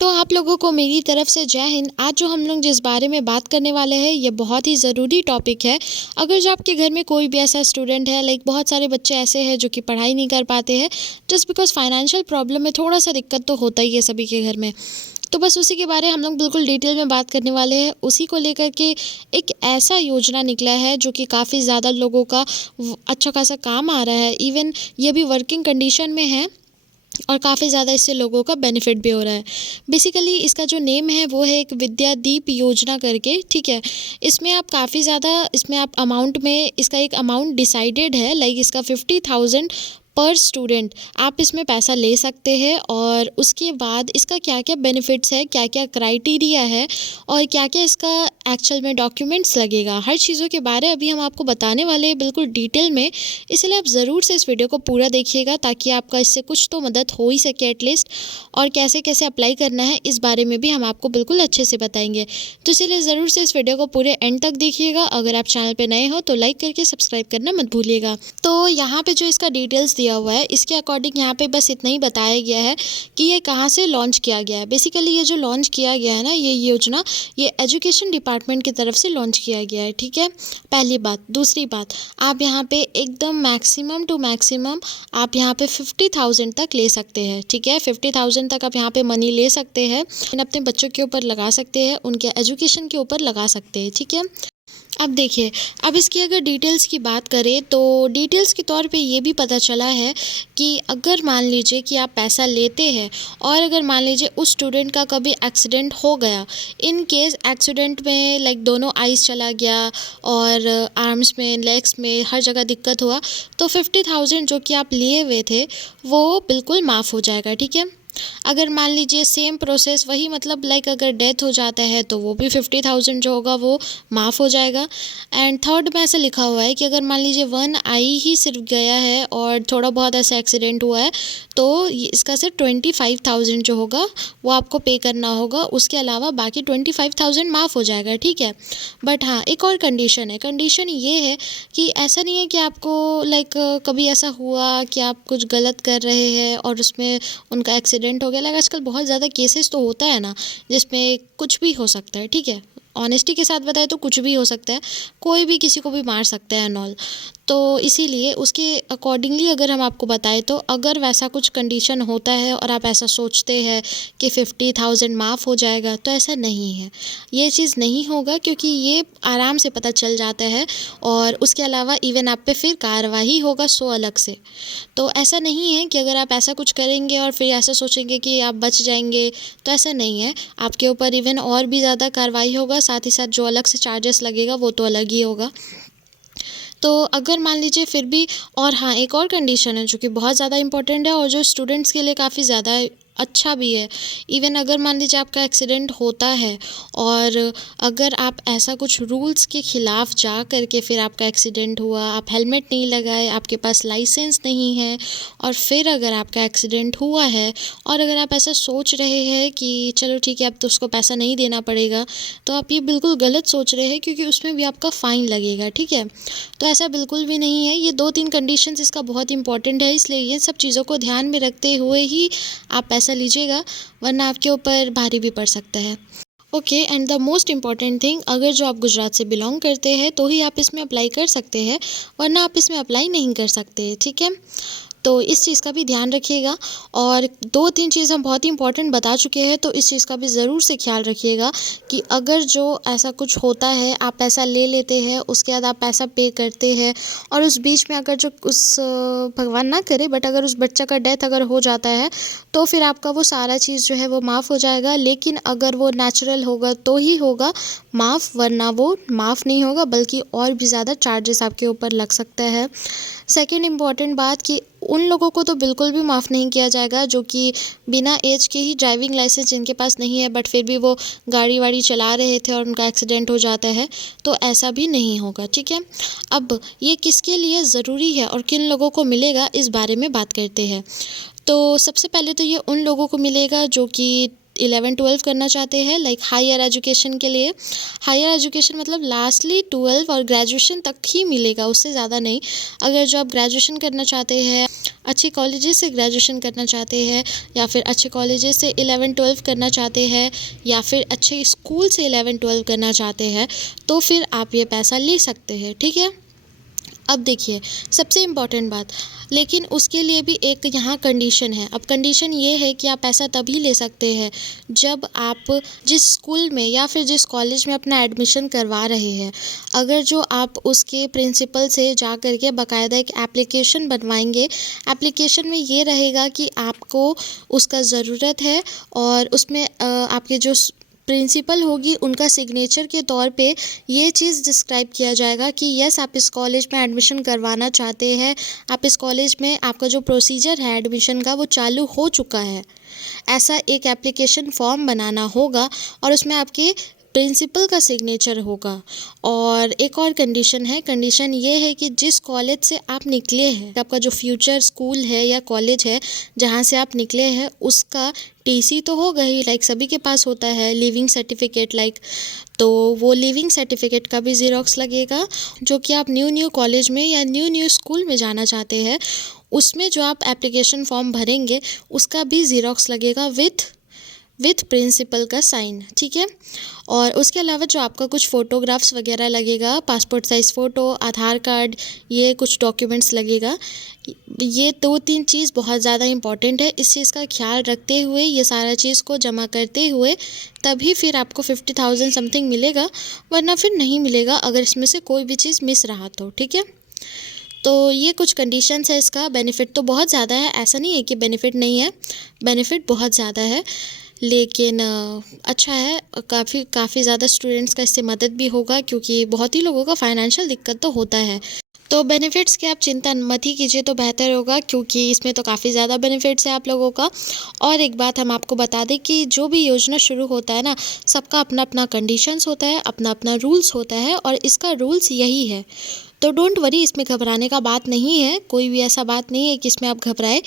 तो आप लोगों को मेरी तरफ से जय हिंद। आज जो हम लोग जिस बारे में बात करने वाले हैं ये बहुत ही ज़रूरी टॉपिक है। अगर जो आपके घर में कोई भी ऐसा स्टूडेंट है, लाइक बहुत सारे बच्चे ऐसे हैं जो कि पढ़ाई नहीं कर पाते हैं जस्ट बिकॉज फाइनेंशियल प्रॉब्लम में थोड़ा सा दिक्कत तो होता ही है सभी के घर में। तो बस उसी के बारे में हम लोग बिल्कुल डिटेल में बात करने वाले हैं। उसी को लेकर के एक ऐसा योजना निकला है जो कि काफ़ी ज़्यादा लोगों का अच्छा खासा काम आ रहा है। इवन ये भी वर्किंग कंडीशन में है और काफ़ी ज़्यादा इससे लोगों का बेनिफिट भी हो रहा है। बेसिकली इसका जो नेम है वो है एक विद्यादीप योजना करके, ठीक है। इसमें आप काफ़ी ज़्यादा इसमें आप अमाउंट में इसका एक अमाउंट डिसाइडेड है, लाइक इसका 50,000 पर स्टूडेंट आप इसमें पैसा ले सकते हैं। और उसके बाद इसका क्या क्या बेनिफिट्स है, क्या क्या क्राइटेरिया है और क्या क्या इसका एक्चुअल में डॉक्यूमेंट्स लगेगा, हर चीज़ों के बारे अभी हम आपको बताने वाले हैं बिल्कुल डिटेल में। इसलिए आप ज़रूर से इस वीडियो को पूरा देखिएगा ताकि आपका इससे कुछ तो मदद हो ही सके एटलीस्ट। और कैसे कैसे अप्लाई करना है इस बारे में भी हम आपको बिल्कुल अच्छे से बताएंगे। तो इसलिए ज़रूर से इस वीडियो को पूरे एंड तक देखिएगा। अगर आप चैनल पे नए हो तो लाइक करके सब्सक्राइब करना मत भूलिएगा। तो यहाँ पे जो इसका डिटेल्स दिया हुआ है इसके अकॉर्डिंग यहाँ पे बस इतना ही बताया गया है कि ये कहाँ से लॉन्च किया गया है। बेसिकली ये जो लॉन्च किया गया है ना, ये योजना ये एजुकेशन डिपार्टमेंट की तरफ से लॉन्च किया गया है, ठीक है। पहली बात। दूसरी बात, आप यहाँ पे एकदम मैक्सिमम टू मैक्सिमम आप यहाँ पे 50,000 तक ले सकते हैं, ठीक है। 50,000 तक आप यहाँ पे मनी ले सकते हैं, अपने बच्चों के ऊपर लगा सकते हैं, उनके एजुकेशन के ऊपर लगा सकते हैं, ठीक है। अब देखिए, अब इसकी अगर डिटेल्स की बात करें तो डिटेल्स के तौर पे ये भी पता चला है कि अगर मान लीजिए कि आप पैसा लेते हैं और अगर मान लीजिए उस स्टूडेंट का कभी एक्सीडेंट हो गया, इन केस एक्सीडेंट में लाइक दोनों आइज़ चला गया और आर्म्स में, लेग्स में, हर जगह दिक्कत हुआ, तो 50,000 जो कि आप लिए हुए थे वो बिल्कुल माफ़ हो जाएगा, ठीक है। अगर मान लीजिए सेम प्रोसेस वही, मतलब लाइक अगर डेथ हो जाता है तो वो भी 50,000 जो होगा वो माफ़ हो जाएगा। एंड थर्ड में ऐसा लिखा हुआ है कि अगर मान लीजिए वन आई ही सिर्फ गया है और थोड़ा बहुत ऐसा एक्सीडेंट हुआ है तो इसका सिर्फ 25,000 जो होगा वो आपको पे करना होगा। उसके अलावा बाकी 25,000 माफ़ हो जाएगा, ठीक है। बट हाँ, एक और कंडीशन है। कंडीशन ये है कि ऐसा नहीं है कि आपको लाइक कभी ऐसा हुआ कि आप कुछ गलत कर रहे हैं और उसमें उनका एक्सीडेंट हो गया। लाइक आजकल बहुत ज़्यादा केसेस तो होता है ना जिसमें कुछ भी हो सकता है, ठीक है। ऑनेस्टी के साथ बताए तो कुछ भी हो सकता है, कोई भी किसी को भी मार सकता है एंड ऑल। तो इसीलिए उसके अकॉर्डिंगली अगर हम आपको बताएं तो अगर वैसा कुछ कंडीशन होता है और आप ऐसा सोचते हैं कि 50,000 माफ़ हो जाएगा, तो ऐसा नहीं है। ये चीज़ नहीं होगा क्योंकि ये आराम से पता चल जाता है और उसके अलावा इवन आप पे फिर कार्रवाई होगा सो अलग से। तो ऐसा नहीं है कि अगर आप ऐसा कुछ करेंगे और फिर ऐसा सोचेंगे कि आप बच जाएंगे, तो ऐसा नहीं है। आपके ऊपर इवन और भी ज़्यादा कार्रवाई होगा, साथ ही साथ जो अलग से चार्जेस लगेगा वो तो अलग ही होगा। तो अगर मान लीजिए फिर भी, और हाँ, एक और कंडीशन है जो कि बहुत ज़्यादा इंपॉर्टेंट है और जो स्टूडेंट्स के लिए काफ़ी ज़्यादा अच्छा भी है। इवन अगर मान लीजिए आपका एक्सीडेंट होता है और अगर आप ऐसा कुछ रूल्स के ख़िलाफ़ जा कर के फिर आपका एक्सीडेंट हुआ, आप हेलमेट नहीं लगाए, आपके पास लाइसेंस नहीं है और फिर अगर आपका एक्सीडेंट हुआ है और अगर आप ऐसा सोच रहे हैं कि चलो ठीक है अब तो उसको पैसा नहीं देना पड़ेगा, तो आप ये बिल्कुल गलत सोच रहे हैं क्योंकि उसमें भी आपका फ़ाइन लगेगा, ठीक है। तो ऐसा बिल्कुल भी नहीं है। ये 2-3 कंडीशंस इसका बहुत इंपॉर्टेंट है, इसलिए ये सब चीज़ों को ध्यान में रखते हुए ही आप पैसा लीजिएगा, वरना आपके ऊपर भारी भी पड़ सकता है। Okay, and the most important thing, अगर जो आप गुजरात से बिलोंग करते हैं तो ही आप इसमें अप्लाई कर सकते हैं, वरना आप इसमें अप्लाई नहीं कर सकते, ठीक है। तो इस चीज़ का भी ध्यान रखिएगा। और 2-3 चीज़ हम बहुत ही इंपॉर्टेंट बता चुके हैं, तो इस चीज़ का भी ज़रूर से ख्याल रखिएगा कि अगर जो ऐसा कुछ होता है, आप पैसा ले लेते हैं, उसके बाद आप पैसा पे करते हैं और उस बीच में अगर जो भगवान ना करे बट अगर उस बच्चा का डेथ अगर हो जाता है तो फिर आपका वो सारा चीज़ जो है वो माफ़ हो जाएगा। लेकिन अगर वो नेचुरल होगा तो ही होगा माफ़, वरना वो माफ़ नहीं होगा बल्कि और भी ज़्यादा चार्जेस आपके ऊपर लग सकता है। सेकंड इम्पॉर्टेंट बात कि उन लोगों को तो बिल्कुल भी माफ़ नहीं किया जाएगा जो कि बिना एज के ही, ड्राइविंग लाइसेंस जिनके पास नहीं है बट फिर भी वो गाड़ी वाड़ी चला रहे थे और उनका एक्सीडेंट हो जाता है, तो ऐसा भी नहीं होगा, ठीक है। अब ये किसके लिए ज़रूरी है और किन लोगों को मिलेगा इस बारे में बात करते हैं। तो सबसे पहले तो ये उन लोगों को मिलेगा जो कि 11-12 करना चाहते हैं लाइक हायर एजुकेशन के लिए। हायर एजुकेशन मतलब लास्टली 12 और ग्रेजुएशन तक ही मिलेगा, उससे ज़्यादा नहीं। अगर जो आप ग्रेजुएशन करना चाहते हैं, अच्छे कॉलेजेस से ग्रेजुएशन करना चाहते हैं, या फिर अच्छे कॉलेजेस से 11-12 करना चाहते हैं, या फिर अच्छे स्कूल से 11-12 करना चाहते हैं, तो फिर आप ये पैसा ले सकते हैं, ठीक है। अब देखिए सबसे इम्पॉर्टेंट बात, लेकिन उसके लिए भी एक यहाँ कंडीशन है। अब कंडीशन ये है कि आप पैसा तभी ले सकते हैं जब आप जिस स्कूल में या फिर जिस कॉलेज में अपना एडमिशन करवा रहे हैं, अगर जो आप उसके प्रिंसिपल से जा कर के बाकायदा एक एप्लीकेशन बनवाएंगे। एप्लीकेशन में ये रहेगा कि आपको उसका ज़रूरत है, और उसमें आपके जो प्रिंसिपल होगी उनका सिग्नेचर के तौर पे ये चीज़ डिस्क्राइब किया जाएगा कि यस आप इस कॉलेज में एडमिशन करवाना चाहते हैं, आप इस कॉलेज में आपका जो प्रोसीजर है एडमिशन का वो चालू हो चुका है। ऐसा एक एप्लीकेशन फॉर्म बनाना होगा और उसमें आपके प्रिंसिपल का सिग्नेचर होगा। और एक और कंडीशन है, कंडीशन ये है कि जिस कॉलेज से आप निकले हैं, आपका जो फ्यूचर स्कूल है या कॉलेज है जहाँ से आप निकले हैं, उसका टीसी तो होगा ही, लाइक सभी के पास होता है, लिविंग सर्टिफिकेट लाइक, तो वो लिविंग सर्टिफिकेट का भी ज़ेरॉक्स लगेगा। जो कि आप न्यू कॉलेज में या न्यू स्कूल में जाना चाहते हैं, उसमें जो आप एप्लीकेशन फॉर्म भरेंगे उसका भी ज़ेरॉक्स लगेगा विथ प्रिंसिपल का साइन, ठीक है। और उसके अलावा जो आपका कुछ फ़ोटोग्राफ्स वगैरह लगेगा, पासपोर्ट साइज़ फ़ोटो, आधार कार्ड, ये कुछ डॉक्यूमेंट्स लगेगा। ये 2-3 चीज़ बहुत ज़्यादा इंपॉर्टेंट है। इस चीज़ का ख्याल रखते हुए, ये सारा चीज़ को जमा करते हुए तभी फिर आपको 50,000 समथिंग मिलेगा, वरना फिर नहीं मिलेगा अगर इसमें से कोई भी चीज़ मिस रहा तो, ठीक है। तो ये कुछ कंडीशंस है इसका। बेनिफिट तो बहुत ज़्यादा है, ऐसा नहीं है कि बेनिफिट नहीं है, बेनिफिट बहुत ज़्यादा है, लेकिन अच्छा है। काफ़ी ज़्यादा स्टूडेंट्स का इससे मदद भी होगा, क्योंकि बहुत ही लोगों का फाइनेंशियल दिक्कत तो होता है। तो बेनिफिट्स की आप चिंता मत ही कीजिए तो बेहतर होगा, क्योंकि इसमें तो काफ़ी ज़्यादा बेनिफिट्स है आप लोगों का। और एक बात हम आपको बता दें कि जो भी योजना शुरू होता है ना, सबका अपना अपना कंडीशंस होता है, अपना अपना रूल्स होता है, और इसका रूल्स यही है। तो डोंट वरी, इसमें घबराने का बात नहीं है, कोई भी ऐसा बात नहीं है कि इसमें आप घबराएं।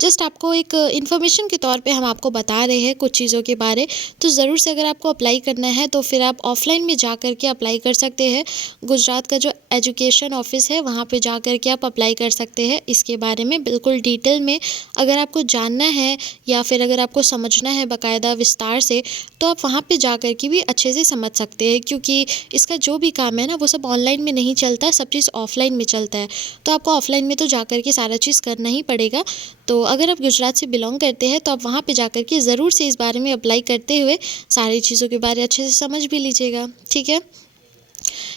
जस्ट आपको एक इन्फॉर्मेशन के तौर पे हम आपको बता रहे हैं कुछ चीज़ों के बारे। तो ज़रूर से अगर आपको अप्लाई करना है तो फिर आप ऑफलाइन में जा कर के अप्लाई कर सकते हैं। गुजरात का जो एजुकेशन ऑफिस है वहाँ पे जा कर के आप अप्लाई कर सकते हैं। इसके बारे में बिल्कुल डिटेल में अगर आपको जानना है या फिर अगर आपको समझना है बाकायदा विस्तार से, तो आप वहाँ पे जा कर के भी अच्छे से समझ सकते हैं, क्योंकि इसका जो भी काम है ना वो सब ऑनलाइन में नहीं चलता, सब चीज़ ऑफलाइन में चलता है। तो आपको ऑफलाइन में तो जा कर के सारा चीज़ करना ही पड़ेगा। तो अगर आप गुजरात से बिलोंग करते हैं तो आप वहाँ पे जा कर के ज़रूर से इस बारे में अप्लाई करते हुए सारी चीज़ों के बारे अच्छे से समझ भी लीजिएगा, ठीक है।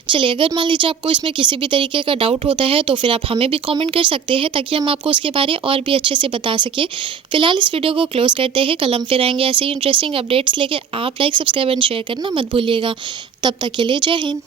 चलिए, अगर मान लीजिए आपको इसमें किसी भी तरीके का डाउट होता है तो फिर आप हमें भी कमेंट कर सकते हैं, ताकि हम आपको उसके बारे और भी अच्छे से बता सकें। फिलहाल इस वीडियो को क्लोज करते हैं, कल हम फिर आएंगे ऐसे ही इंटरेस्टिंग अपडेट्स लेके। आप लाइक, सब्सक्राइब एंड शेयर करना मत भूलिएगा। तब तक के लिए जय हिंद।